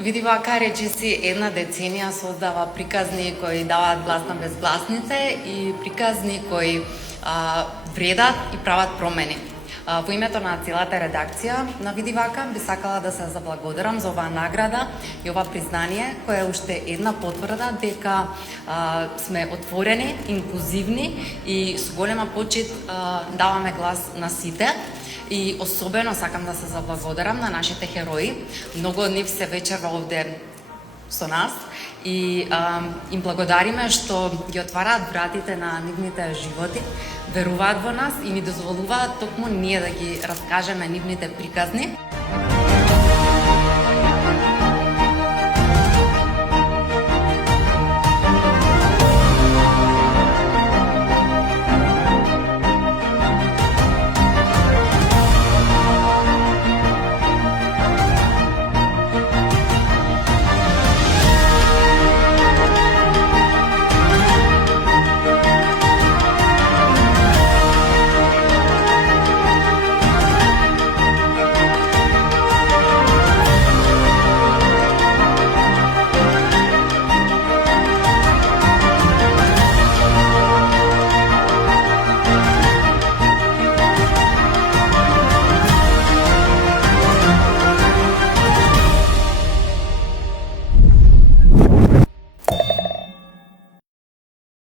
Види вака речиси една деценија создава приказни кои даваат глас на безгласните и приказни кои вредат и прават промени. Во името на целата редакција на Види вака би сакала да се заблагодарам за оваа награда и ова признание, кое е уште една потврда дека сме отворени, инклузивни и со голема почит даваме глас на сите. И особено сакам да се заблагодарам на нашите херои. Многу од нив се вечерва овде со нас и им благодариме што ги отвараат вратите на нивните животи, веруваат во нас и ни дозволуваат токму ние да ги раскажеме нивните приказни.